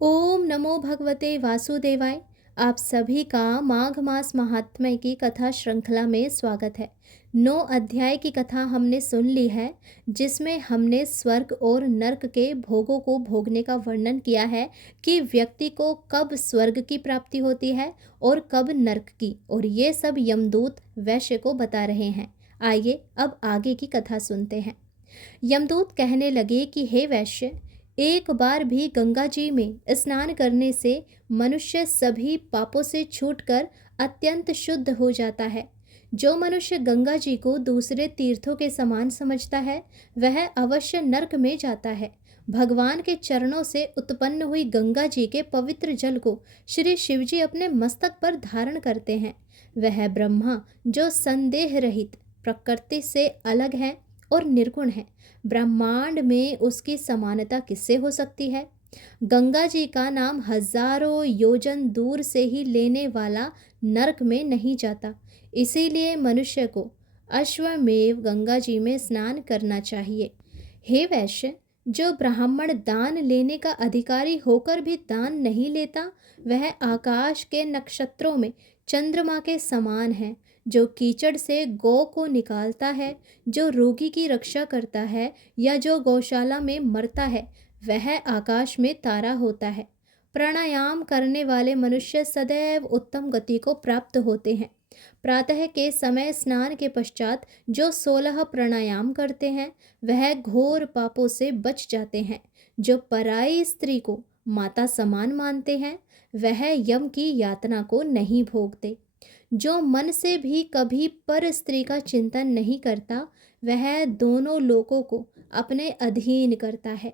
ओम नमो भगवते वासुदेवाय। आप सभी का माघ मास महात्म्य की कथा श्रृंखला में स्वागत है। 9 अध्याय की कथा हमने सुन ली है, जिसमें हमने स्वर्ग और नर्क के भोगों को भोगने का वर्णन किया है कि व्यक्ति को कब स्वर्ग की प्राप्ति होती है और कब नर्क की, और ये सब यमदूत वैश्य को बता रहे हैं। आइए अब आगे की कथा सुनते हैं। यमदूत कहने लगे कि हे वैश्य, एक बार भी गंगा जी में स्नान करने से मनुष्य सभी पापों से छूटकर अत्यंत शुद्ध हो जाता है। जो मनुष्य गंगा जी को दूसरे तीर्थों के समान समझता है, वह अवश्य नरक में जाता है। भगवान के चरणों से उत्पन्न हुई गंगा जी के पवित्र जल को श्री शिव जी अपने मस्तक पर धारण करते हैं। वह ब्रह्मा जो संदेह रहित, प्रकृति से अलग है और निर्गुण है, ब्रह्मांड में उसकी समानता किससे हो सकती है। गंगा जी का नाम हजारों योजन दूर से ही लेने वाला नरक में नहीं जाता। इसीलिए मनुष्य को अश्वमेव गंगा जी में स्नान करना चाहिए। हे वैश्य, जो ब्राह्मण दान लेने का अधिकारी होकर भी दान नहीं लेता, वह आकाश के नक्षत्रों में चंद्रमा के समान है। जो कीचड़ से गौ को निकालता है, जो रोगी की रक्षा करता है, या जो गौशाला में मरता है, वह आकाश में तारा होता है। प्राणायाम करने वाले मनुष्य सदैव उत्तम गति को प्राप्त होते हैं। प्रातः के समय स्नान के पश्चात जो 16 प्राणायाम करते हैं, वह घोर पापों से बच जाते हैं। जो पराई स्त्री को माता समान मानते हैं, वह यम की यातना को नहीं भोगते। जो मन से भी कभी पर स्त्री का चिंतन नहीं करता, वह दोनों लोकों को अपने अधीन करता है।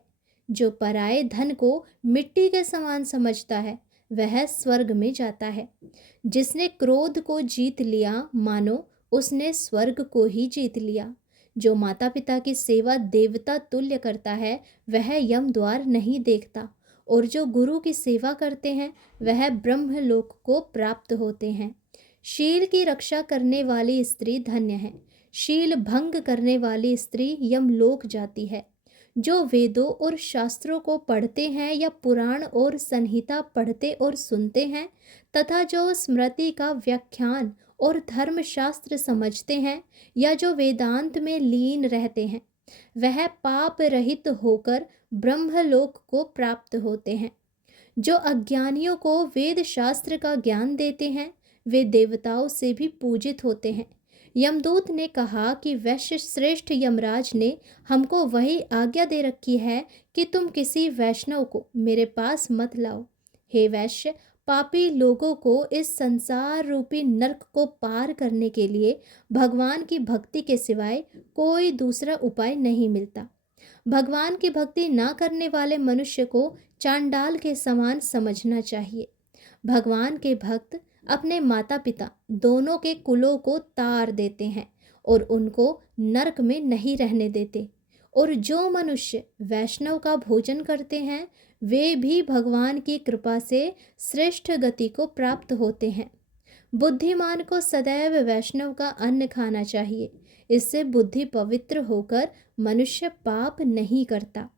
जो पराये धन को मिट्टी के समान समझता है, वह स्वर्ग में जाता है। जिसने क्रोध को जीत लिया, मानो उसने स्वर्ग को ही जीत लिया। जो माता पिता की सेवा देवता तुल्य करता है, वह यम द्वार नहीं देखता, और जो गुरु की सेवा करते हैं, वह ब्रह्मलोक को प्राप्त होते हैं। शील की रक्षा करने वाली स्त्री धन्य है। शील भंग करने वाली स्त्री यमलोक जाती है। जो वेदों और शास्त्रों को पढ़ते हैं, या पुराण और संहिता पढ़ते और सुनते हैं, तथा जो स्मृति का व्याख्यान और धर्मशास्त्र समझते हैं, या जो वेदांत में लीन रहते हैं, वह पाप रहित होकर ब्रह्मलोक को प्राप्त होते हैं। जो अज्ञानियों को वेद शास्त्र का ज्ञान देते हैं, वे देवताओं से भी पूजित होते हैं। यमदूत ने कहा कि वैश्य श्रेष्ठ यमराज ने हमको वही आज्ञा दे रखी है कि तुम किसी वैष्णव को मेरे पास मत लाओ। हे वैश्य, पापी लोगों को इस संसार रूपी नरक को पार करने के लिए भगवान की भक्ति के सिवाय कोई दूसरा उपाय नहीं मिलता। भगवान की भक्ति ना करने वाले मनुष्य को चांडाल के समान समझना चाहिए। भगवान के भक्त अपने माता पिता दोनों के कुलों को तार देते हैं और उनको नरक में नहीं रहने देते। और जो मनुष्य वैष्णव का भोजन करते हैं, वे भी भगवान की कृपा से श्रेष्ठ गति को प्राप्त होते हैं। बुद्धिमान को सदैव वैष्णव का अन्न खाना चाहिए। इससे बुद्धि पवित्र होकर मनुष्य पाप नहीं करता।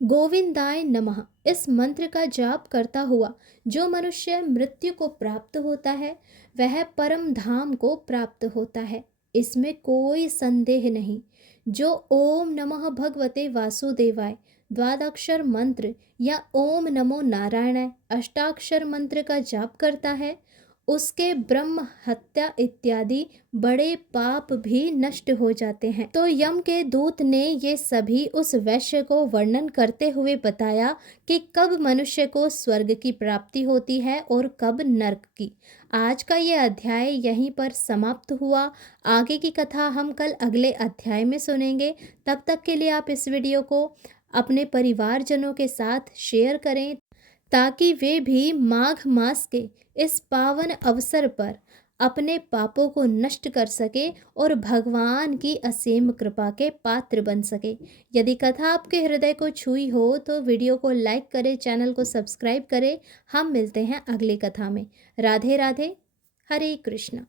गोविंदाय नमः इस मंत्र का जाप करता हुआ जो मनुष्य मृत्यु को प्राप्त होता है, वह परम धाम को प्राप्त होता है, इसमें कोई संदेह नहीं। जो ओम नमः भगवते वासुदेवाय द्वादक्षर मंत्र या ओम नमो नारायणाय अष्टाक्षर मंत्र का जाप करता है, उसके ब्रह्म हत्या इत्यादि बड़े पाप भी नष्ट हो जाते हैं। तो यम के दूत ने ये सभी उस वैश्य को वर्णन करते हुए बताया कि कब मनुष्य को स्वर्ग की प्राप्ति होती है और कब नरक की। आज का ये अध्याय यहीं पर समाप्त हुआ। आगे की कथा हम कल अगले अध्याय में सुनेंगे। तब तक के लिए आप इस वीडियो को अपने परिवारजनों के साथ शेयर करें, ताकि वे भी माघ मास के इस पावन अवसर पर अपने पापों को नष्ट कर सके और भगवान की असीम कृपा के पात्र बन सके। यदि कथा आपके हृदय को छुई हो तो वीडियो को लाइक करें, चैनल को सब्सक्राइब करें। हम मिलते हैं अगली कथा में। राधे राधे, हरे कृष्णा।